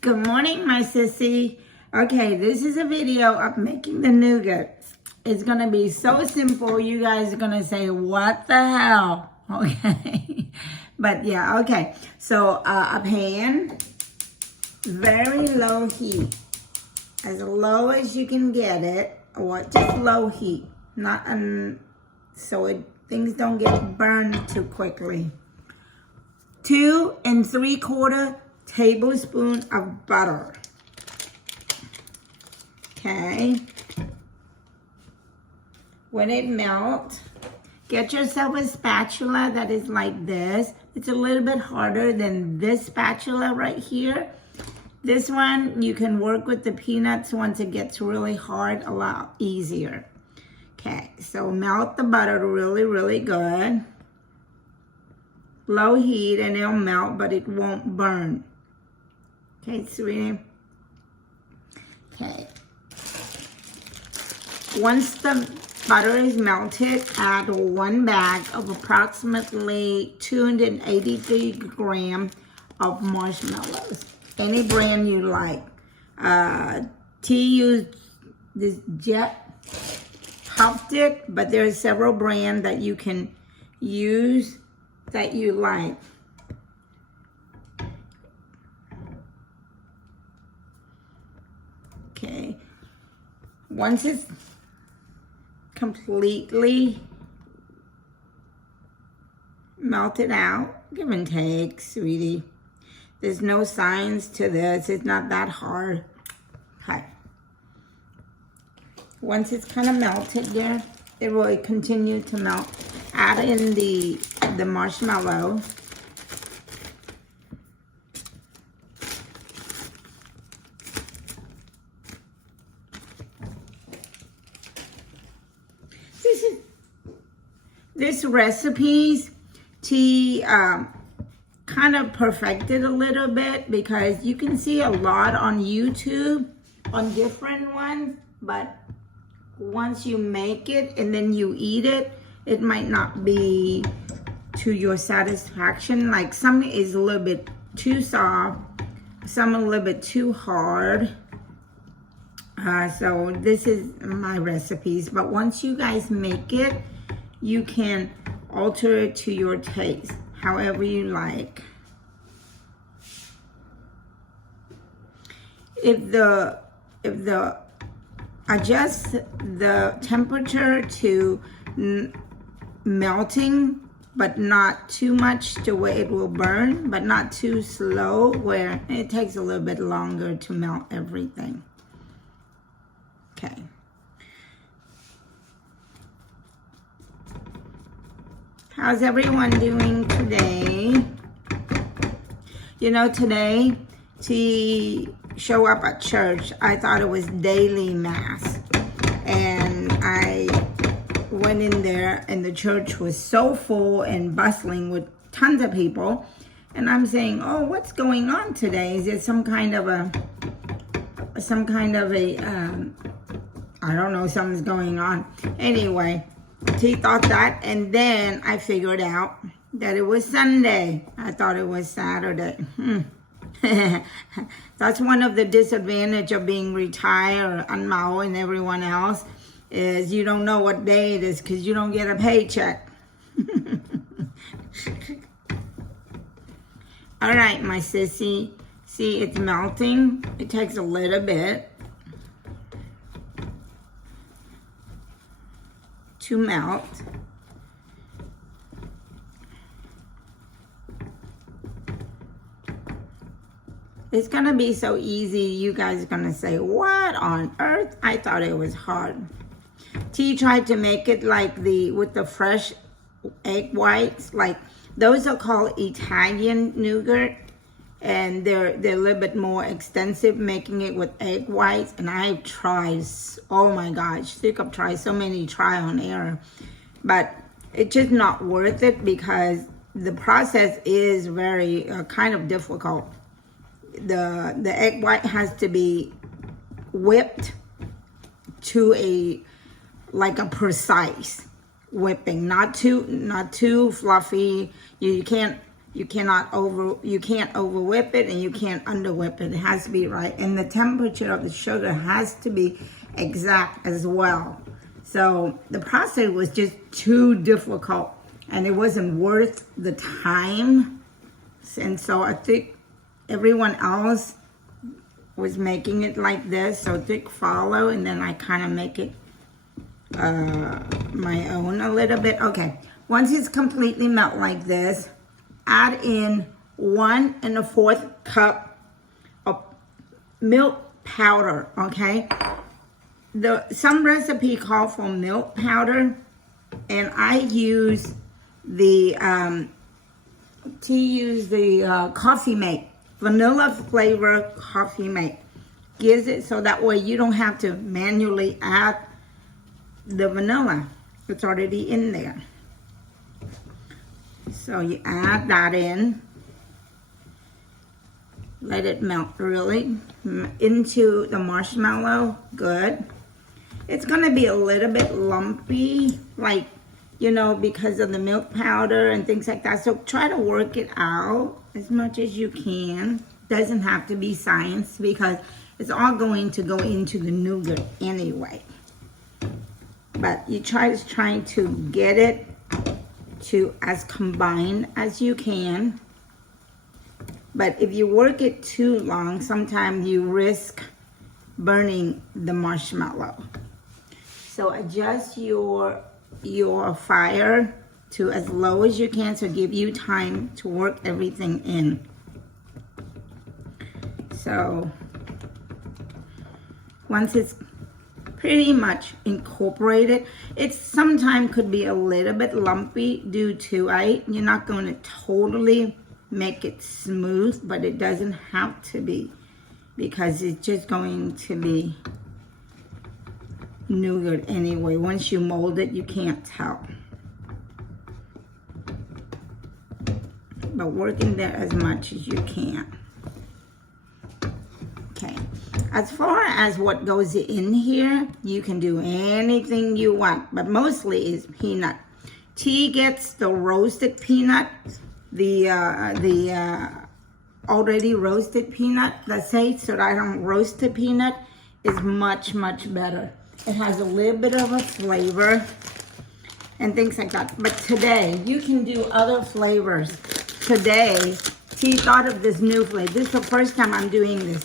Good morning, my sissy. Okay, this is a video of making the nougat. It's gonna be so simple. You guys are gonna say, what the hell? Okay, but yeah, okay. So a pan, very low heat, as low as you can get it, or just low heat, not so things don't get burned too quickly. 2 3/4 tablespoons of butter. Okay. When it melts, get yourself a spatula that is like this. It's a little bit harder than this spatula right here. This one, you can work with the peanuts once it gets really hard, a lot easier. Okay, so melt the butter really, really good. Low heat and it'll melt, but it won't burn. Okay, sweetie. Okay. Once the butter is melted, add 1 bag of approximately 283 grams of marshmallows. Any brand you like. T used this Jet puffed it, but there are several brands that you can use that you like. Okay, once it's completely melted out, give and take, sweetie. There's no science to this. It's not that hard. Okay. Once it's kind of melted there, it will continue to melt. Add in the marshmallow. This recipe, T kind of perfected a little bit because you can see a lot on YouTube on different ones, but once you make it and then you eat it, it might not be to your satisfaction. Like some is a little bit too soft, some a little bit too hard. So this is my recipes, but once you guys make it, you can alter it to your taste, however you like. If the adjust the temperature to melting, but not too much to where it will burn, but not too slow where it takes a little bit longer to melt everything. Okay. How's everyone doing today? You know, today to show up at church, I thought it was daily mass. And I went in there and the church was so full and bustling with tons of people. And I'm saying, oh, what's going on today? Is it some kind of a, I don't know, something's going on. Anyway, he thought that, and then I figured out that it was Sunday. I thought it was Saturday. That's one of the disadvantages of being retired, or unmao, and everyone else, is you don't know what day it is because you don't get a paycheck. All right, my sissy. See, it's melting. It takes a little bit to melt. It's gonna be so easy. You guys are gonna say, what on earth? I thought it was hard. T tried to make it like with the fresh egg whites. Like those are called Italian nougat. And they're a little bit more extensive, making it with egg whites. And I've tried, oh my gosh, I've tried so many trial and error. But it's just not worth it because the process is very kind of difficult. The egg white has to be whipped to like a precise whipping, not too fluffy. You You can't over whip it, and you can't under whip it. It has to be right. And the temperature of the sugar has to be exact as well. So the process was just too difficult, and it wasn't worth the time. And so I think everyone else was making it like this, so Dick follow, and then I kind of make it my own a little bit. Okay, once it's completely melt like this, add in 1 1/4 cup of milk powder. Okay, some recipe call for milk powder, and I use the coffee mate, vanilla flavor coffee mate. Gives it so that way you don't have to manually add the vanilla. It's already in there. So you add that in. Let it melt really into the marshmallow. Good. It's gonna be a little bit lumpy, like, you know, because of the milk powder and things like that. So try to work it out as much as you can. Doesn't have to be science, because it's all going to go into the nougat anyway. But you trying to get it to as combined as you can. But if you work it too long, sometimes you risk burning the marshmallow. So adjust your fire to as low as you can, so give you time to work everything in. So once it's pretty much incorporated, it sometimes could be a little bit lumpy due to you're not going to totally make it smooth, but it doesn't have to be, because it's just going to be nougat anyway. Once you mold it, you can't tell. But work in there as much as you can. Okay. As far as what goes in here, you can do anything you want, but mostly is peanut. T gets the roasted peanut, the already roasted peanut. Let's say, so that I don't roast the peanut is much, much better. It has a little bit of a flavor and things like that. But today, you can do other flavors. Today, T thought of this new flavor. This is the first time I'm doing this.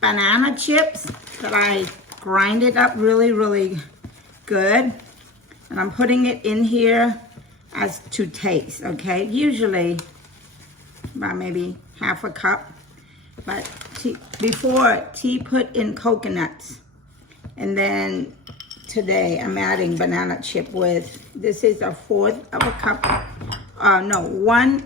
Banana chips that I grinded up really, really good. And I'm putting it in here as to taste, okay? Usually about maybe half a cup. But before, T put in coconuts. And then today I'm adding banana chip with, this is 1/4 of a cup, 1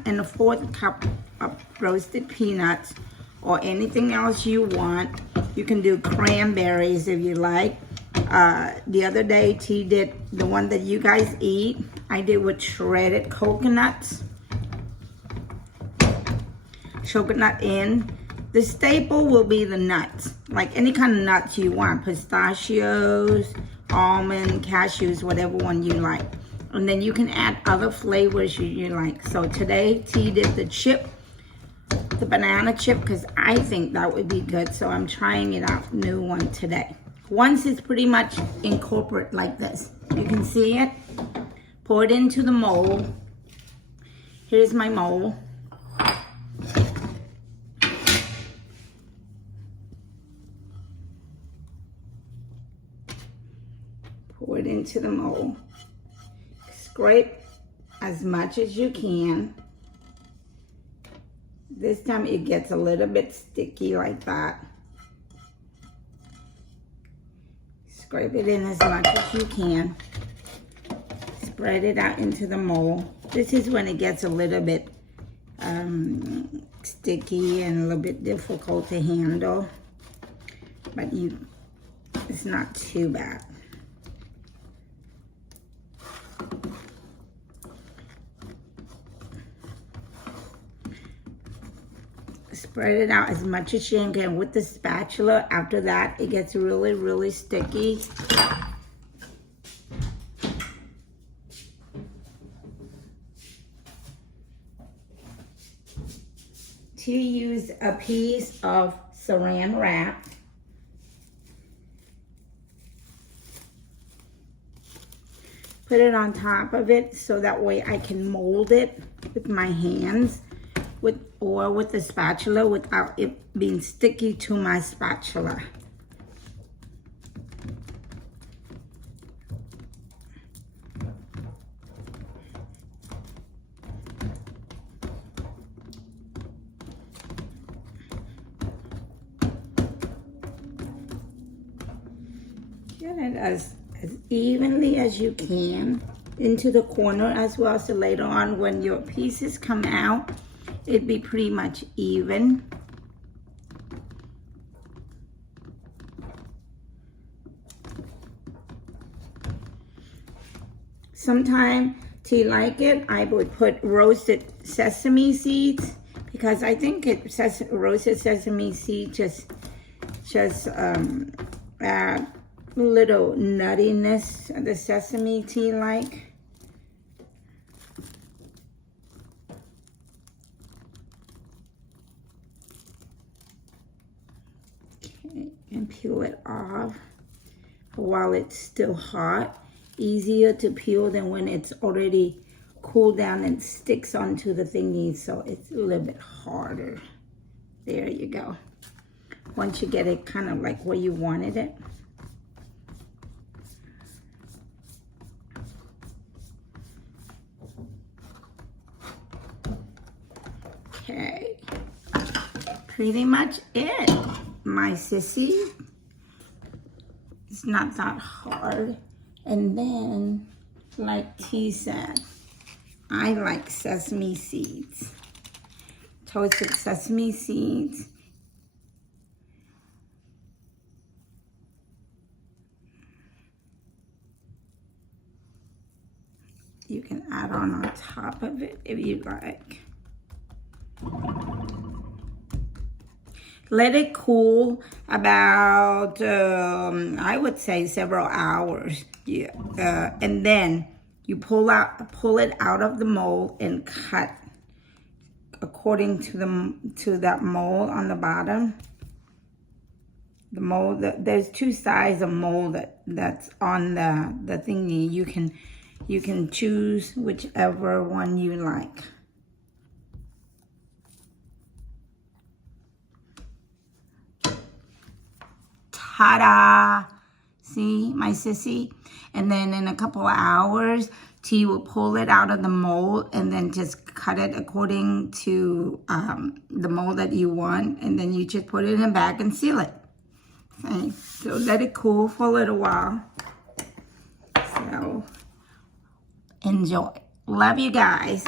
1/4 cup of roasted peanuts, or anything else you want. You can do cranberries if you like. The other day, T did the one that you guys eat. I did with shredded coconuts. Coconut in. The staple will be the nuts, like any kind of nuts you want. Pistachios, almond, cashews, whatever one you like. And then you can add other flavors you like. So today, T did the chip, the banana chip, because I think that would be good. So I'm trying it out, new one today. Once it's pretty much incorporate like this, you can see it. Pour it into the mold. Here's my mold. Pour it into the mold. Scrape as much as you can. This time it gets a little bit sticky like that. Scrape it in as much as you can. Spread it out into the mold. This is when it gets a little bit sticky and a little bit difficult to handle. But it's not too bad. Spread it out as much as you can with the spatula. After that, it gets really, really sticky. T used a piece of saran wrap. Put it on top of it so that way I can mold it with my hands or with the spatula without it being sticky to my spatula. Get it as evenly as you can into the corner as well, so later on when your pieces come out, it'd be pretty much even. Sometimes to like it, I would put roasted sesame seeds because I think roasted sesame seeds just add a little nuttiness of the sesame tea like. Okay, and peel it off while it's still hot. Easier to peel than when it's already cooled down and sticks onto the thingy, so it's a little bit harder. There you go. Once you get it kind of like where you wanted it. Okay, pretty much it, my sissy. It's not that hard. And then, like T said, I like sesame seeds. Toasted sesame seeds. You can add on top of it if you like. Let it cool about, I would say several hours. Yeah. And then you pull it out of the mold and cut according to that mold on the bottom. The mold, there's two sides of mold that's on the thingy. You can choose whichever one you like. Ta-da! See, my sissy? And then in a couple of hours, T will pull it out of the mold and then just cut it according to the mold that you want. And then you just put it in a bag and seal it. Okay, so let it cool for a little while. So, enjoy. Love you guys.